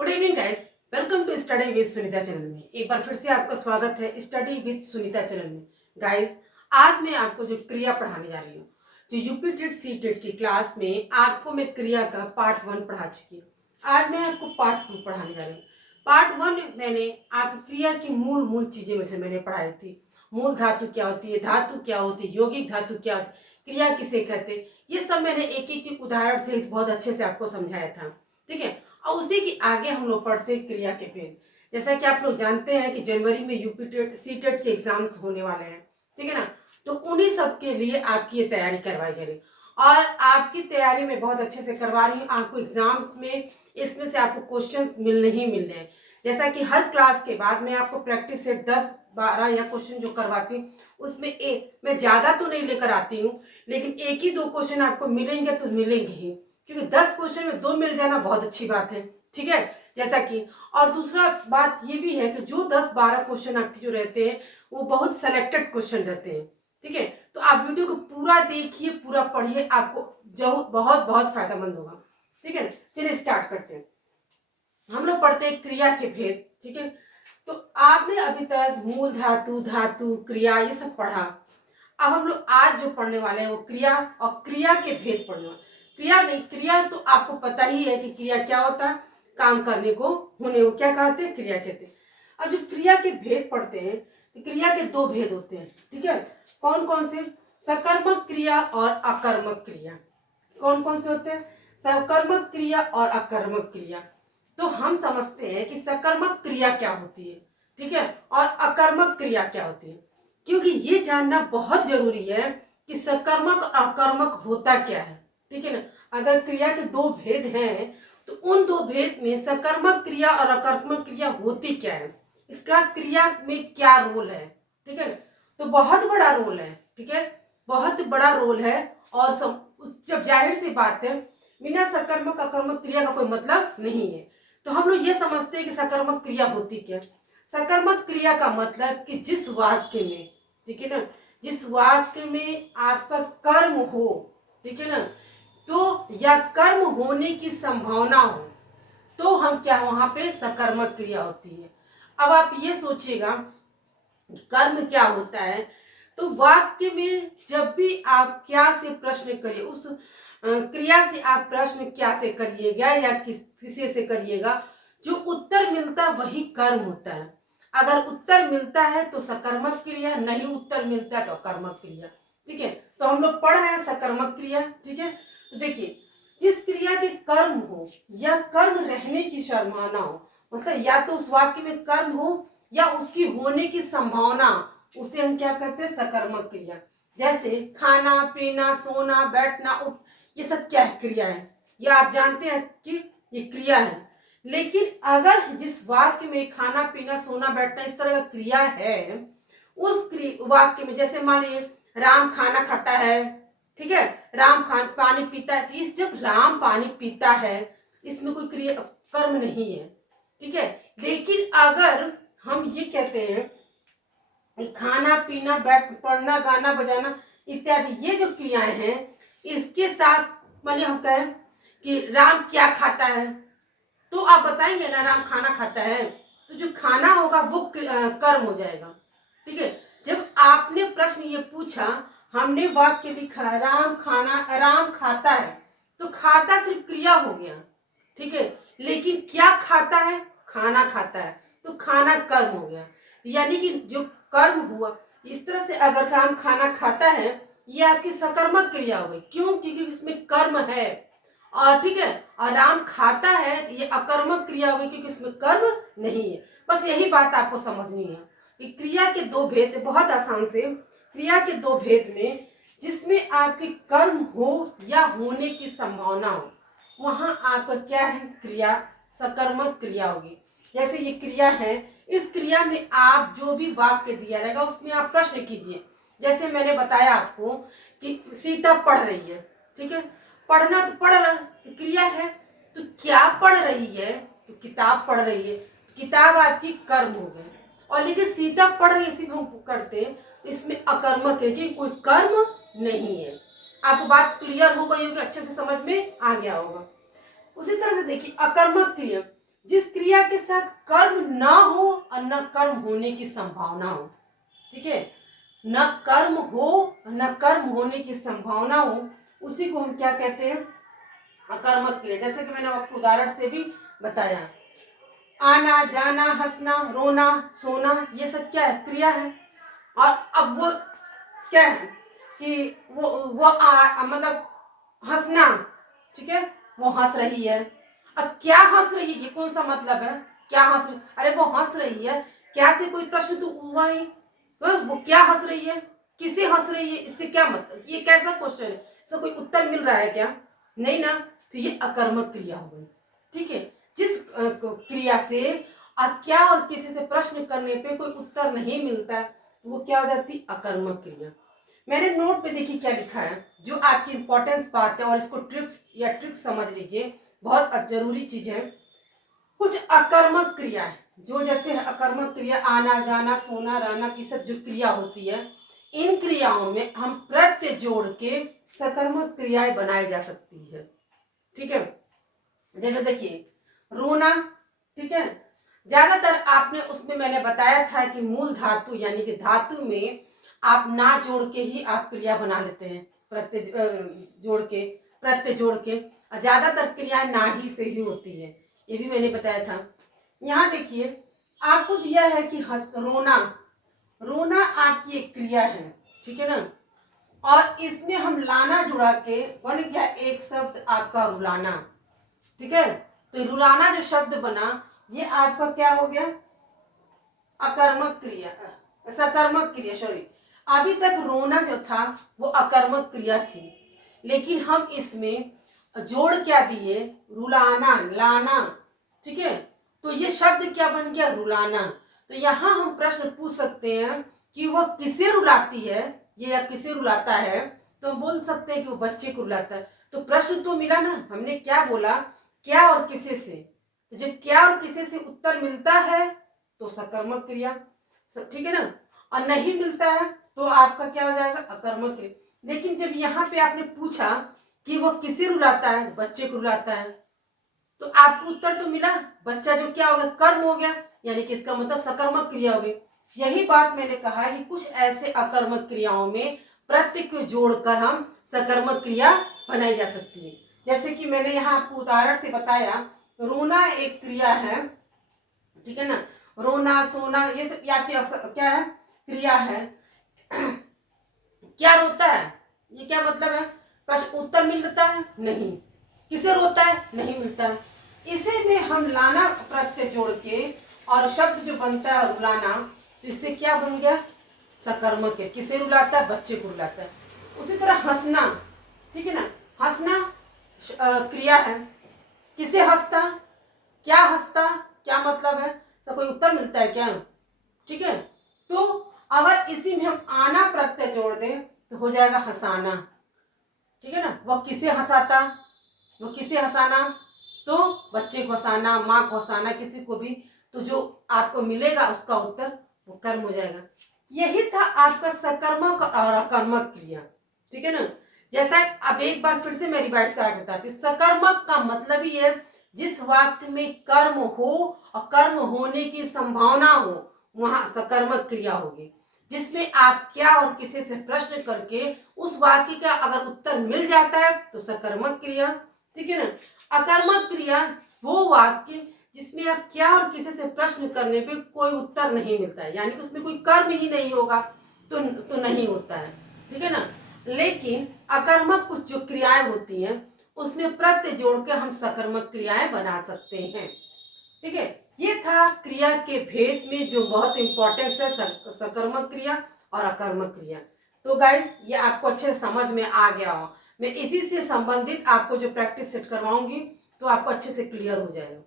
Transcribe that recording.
Good evening guys, welcome to study with Sunita channel में। एक बार फिर से आपका स्वागत है स्टडी विद सुनीता चैनल में। गाइस, आज मैं आपको जो क्रिया पढ़ाने जा रही हूँ, जो यूपी टेट सी टेट की क्लास में आपको मैं क्रिया का पार्ट 1 पढ़ा चुकी हूँ। आज मैं आपको पार्ट 2 पढ़ाने जा रही हूँ। पार्ट 1 में मैंने आप क्रिया की मूल चीजें में से मैंने पढ़ाई थी। मूल धातु क्या होती है, धातु क्या होती है, यौगिक धातु क्या होती है, क्रिया किसे कहते हैं, ये सब मैंने एक एक चीज उदाहरण सहित बहुत अच्छे से आपको समझाया था। ठीक है, और उसी के आगे हम लोग पढ़ते हैं क्रिया के भेद। जैसा कि आप लोग जानते हैं कि जनवरी में यूपी टेट सी टेट के एग्जाम्स होने वाले हैं, ठीक है ना। तो उन्हीं सब के लिए आपकी ये तैयारी करवाई जा रही है और आपकी तैयारी में बहुत अच्छे से करवा रही हूँ। आपको एग्जाम्स में इसमें से आपको क्वेश्चंस मिलने ही मिलने हैं। जैसा कि हर क्लास के बाद मैं आपको प्रैक्टिस सेट 10-12 या क्वेश्चन जो करवाती हूँ, उसमें एक मैं ज्यादा तो नहीं लेकर आती हूँ, लेकिन एक ही दो क्वेश्चन आपको मिलेंगे तो मिलेंगे ही, क्योंकि 10 क्वेश्चन में 2 मिल जाना बहुत अच्छी बात है। ठीक है, जैसा कि और दूसरा बात ये भी है कि जो 10-12 क्वेश्चन आपके जो रहते हैं वो बहुत सेलेक्टेड क्वेश्चन रहते हैं। ठीक है, तो आप वीडियो को पूरा देखिए, पूरा पढ़िए, आपको जो बहुत बहुत फायदेमंद होगा। ठीक है, चलिए स्टार्ट करते हैं। हम लोग पढ़ते हैं क्रिया के भेद। ठीक है, तो आपने अभी तक मूल धातु, धातु, क्रिया ये सब पढ़ा। अब हम लोग आज जो पढ़ने वाले हैं वो क्रिया और क्रिया के भेद पढ़ने वाले। क्रिया नहीं, क्रिया तो आपको पता ही है कि क्रिया क्या होता है, काम करने को, होने को क्या कहते हैं, क्रिया कहते हैं। अब जो क्रिया के भेद पढ़ते हैं तो क्रिया के 2 भेद होते हैं। ठीक है, कौन कौन से? सकर्मक क्रिया और अकर्मक क्रिया। कौन कौन से होते हैं? सकर्मक क्रिया और अकर्मक क्रिया। तो हम समझते हैं कि सकर्मक क्रिया क्या होती है, ठीक है, और अकर्मक क्रिया क्या होती है, क्योंकि ये जानना बहुत जरूरी है कि सकर्मक और अकर्मक होता क्या है। ठीक है ना, अगर क्रिया के 2 भेद हैं तो उन 2 भेद में सकर्मक क्रिया और अकर्मक क्रिया होती क्या है, इसका क्रिया में क्या रोल है। ठीक है, तो बहुत बड़ा रोल है। ठीक है, बहुत बड़ा रोल है। और जब जाहिर सी बात है, बिना सकर्मक अकर्मक क्रिया का कोई मतलब नहीं है। तो हम लोग ये समझते हैं कि सकर्मक क्रिया होती क्या। सकर्मक क्रिया का मतलब कि जिस वाक्य में, ठीक है ना, जिस वाक्य में आपका कर्म हो, ठीक है ना, तो या कर्म होने की संभावना हो, तो हम क्या, वहां पे सकर्मक क्रिया होती है। अब आप ये सोचिएगा कर्म क्या होता है, तो वाक्य में जब भी आप क्या से प्रश्न करिए, उस क्रिया से आप प्रश्न क्या से करिएगा या किसे से करिएगा, जो उत्तर मिलता वही कर्म होता है। अगर उत्तर मिलता है तो सकर्मक क्रिया, नहीं उत्तर मिलता है तो अकर्मक क्रिया। ठीक है, तो हम लोग पढ़ रहे हैं सकर्मक क्रिया। ठीक है, तो देखिए, जिस क्रिया के कर्म हो या कर्म रहने की संभावना हो, मतलब या तो उस वाक्य में कर्म हो या उसकी होने की संभावना, उसे हम क्या कहते हैं, सकर्मक क्रिया। जैसे खाना पीना, सोना, बैठना, उठ, ये सब क्या है, क्रिया है। ये आप जानते हैं कि ये क्रिया है। लेकिन अगर जिस वाक्य में खाना पीना, सोना, बैठना इस तरह का क्रिया है, उस वाक्य में जैसे मान लीजिए राम खाना खाता है, ठीक है, राम पानी पीता है, तो इस जब राम पानी पीता है इसमें कोई क्रिया कर्म नहीं है। ठीक है, लेकिन अगर हम ये कहते हैं खाना पीना, बैठ पढ़ना, गाना बजाना इत्यादि ये जो क्रियाएं हैं, इसके साथ मानिए हम कहें कि राम क्या खाता है, तो आप बताएंगे ना राम खाना खाता है, तो जो खाना होगा वो कर्म हो जाएगा। ठीक है, जब आपने प्रश्न ये पूछा, हमने वाक्य लिखा राम खाता है, तो खाता सिर्फ क्रिया हो गया। ठीक है, लेकिन क्या खाता है, खाना खाता है, तो खाना कर्म हो गया। यानी कि जो कर्म हुआ, इस तरह से अगर राम खाना खाता है, ये आपकी सकर्मक क्रिया हो गई। क्यों? क्योंकि इसमें कर्म है। और ठीक है, और राम खाता है, ये अकर्मक क्रिया हो गई क्योंकि इसमें कर्म नहीं है। बस यही बात आपको समझनी है कि क्रिया के 2 भेद, बहुत आसान से, क्रिया के 2 भेद में जिसमें आपके कर्म हो या होने की संभावना हो, वहां आपका क्या है, क्रिया, सकर्मक क्रिया होगी। जैसे ये क्रिया है, इस क्रिया में आप जो भी वाक्य दिया रहेगा उसमें आप प्रश्न कीजिए। जैसे मैंने बताया आपको कि सीता पढ़ रही है, ठीक है, पढ़ना तो पढ़ रहा, तो क्रिया है, तो क्या पढ़ रही है, तो किताब पढ़ रही है, किताब आपकी कर्म हो गई। और लेकिन सीता पढ़ रही है सिर्फ हम करते हैं, इसमें अकर्मक है कि कोई कर्म नहीं है। आपको बात क्लियर हो गई होगी, अच्छे से समझ में आ गया होगा। उसी तरह से देखिए अकर्मक क्रिया, जिस क्रिया के साथ कर्म ना हो और न कर्म होने की संभावना हो, ठीक है, न कर्म हो न कर्म होने की संभावना हो, उसी को हम क्या कहते हैं, अकर्मक क्रिया। जैसे कि मैंने आपको उदाहरण से भी बताया, आना जाना हंसना रोना सोना ये सब क्या है, क्रिया है। और अब वो क्या है कि वो मतलब हंसना, ठीक है, वो हंस रही है। अब क्या हंस रही है, कौन सा मतलब है, क्या हंस रही, अरे वो हंस रही है, क्या से कोई प्रश्न तो हुआ नहीं, तो वो क्या हंस रही है, किसे हंस रही है, इससे क्या मतलब, ये कैसा क्वेश्चन है, इसका कोई उत्तर मिल रहा है क्या, नहीं ना, तो ये अकर्मक क्रिया हो गई। ठीक है, जिस क्रिया से क्या और किसी से प्रश्न करने पे कोई उत्तर नहीं मिलता, वो क्या हो जाती, अकर्मक क्रिया। मैंने नोट पे देखिए क्या लिखा है, जो आपकी इंपॉर्टेंस बात है, और इसको ट्रिक्स समझ लीजिए, बहुत जरूरी चीज है। कुछ अकर्मक क्रिया है, जो जैसे अकर्मक क्रिया आना जाना सोना रहना की सब जो क्रिया होती है, इन क्रियाओं में हम प्रत्यय जोड़ के सकर्मक क्रियाएं बनाई जा सकती है। ठीक है, जैसे देखिए रोना, ठीक है, ज्यादातर आपने उसमें मैंने बताया था कि मूल धातु यानी कि धातु में आप ना जोड़ के ही आप क्रिया बना लेते हैं, प्रत्यय जोड़ के ज्यादातर क्रियाएं ना ही से ही होती है, ये भी मैंने बताया था। यहाँ देखिए आपको दिया है कि रोना, रोना आपकी एक क्रिया है, ठीक है ना, और इसमें हम लाना जुड़ा के बन गया एक शब्द आपका रुलाना। ठीक है, तो रुलाना जो शब्द बना ये आपका क्या हो गया, अकर्मक क्रिया, सकर्मक क्रिया, सॉरी। अभी तक रोना जो था वो अकर्मक क्रिया थी, लेकिन हम इसमें जोड़ क्या दिए, रुलाना लाना। ठीक है, तो ये शब्द क्या बन गया, रुलाना। तो यहाँ हम प्रश्न पूछ सकते हैं कि वह किसे रुलाती है, ये या किसे रुलाता है, तो हम बोल सकते हैं कि वो बच्चे को रुलाता है। तो प्रश्न तो मिला ना, हमने क्या बोला, क्या और किसे से, तो जब क्या और किसे से उत्तर मिलता है तो सकर्मक क्रिया, ठीक है ना, और नहीं मिलता है तो आपका क्या हो जाएगा, अकर्मक क्रिया। लेकिन जब यहाँ पे आपने पूछा कि वो किसे रुलाता है, बच्चे को रुलाता है, तो आपको उत्तर तो मिला, बच्चा जो क्या हो गया, कर्म हो गया, यानी कि इसका मतलब सकर्मक क्रिया हो गई। यही बात मैंने कहा है कि कुछ ऐसे अकर्मक क्रियाओं में प्रत्यय को जोड़कर हम सकर्मक क्रिया बनाई जा सकती है। जैसे कि मैंने यहाँ आपको उदाहरण से बताया, रोना एक क्रिया है, ठीक है ना, रोना सोना ये सब आपकी क्या है, क्रिया है। क्या रोता है, ये क्या मतलब है, प्रश्न उत्तर मिलता है नहीं, किसे रोता है, नहीं मिलता है। इसे में हम लाना प्रत्यय जोड़ के और शब्द जो बनता है रुलाना, तो इससे क्या बन गया, सकर्मक है, किसे रुलाता है, बच्चे को रुलाता है। उसी तरह हंसना, ठीक है ना, हंसना क्रिया है, किसे हंसता, क्या हंसता, क्या मतलब है, सब कोई उत्तर मिलता है क्या, ठीक है। तो अगर इसी में हम आना प्रत्यय जोड़ दें तो हो जाएगा हंसाना, ठीक है ना, वह किसे हंसाता, वो किसे हंसाना, तो बच्चे को हंसाना, माँ को हंसाना, किसी को भी, तो जो आपको मिलेगा उसका उत्तर वो कर्म हो जाएगा। यही था आपका सकर्मक और अकर्मक क्रिया, ठीक है ना। जैसा अब एक बार फिर से मैं रिवाइज करा के बताती हूँ, सकर्मक का मतलब ही है जिस वाक्य में कर्म हो और कर्म होने की संभावना हो, वहां सकर्मक क्रिया होगी। जिसमें आप क्या और किसी से प्रश्न करके उस वाक्य का अगर उत्तर मिल जाता है तो सकर्मक क्रिया, ठीक है ना। अकर्मक क्रिया वो वाक्य जिसमें आप क्या और किसी से प्रश्न करने पे कोई उत्तर नहीं मिलता है, यानी कि उसमें कोई कर्म ही नहीं होगा, तो नहीं होता है, ठीक है ना। लेकिन अकर्मक कुछ जो क्रियाएं होती हैं उसमें प्रत्यय जोड़ के हम सकर्मक क्रियाएं बना सकते हैं, ठीक है। ये था क्रिया के भेद में जो बहुत इंपॉर्टेंस है, सकर्मक क्रिया और अकर्मक क्रिया। तो गाइस ये आपको अच्छे से समझ में आ गया हो, मैं इसी से संबंधित आपको जो प्रैक्टिस सेट करवाऊंगी तो आपको अच्छे से क्लियर हो जाएगा।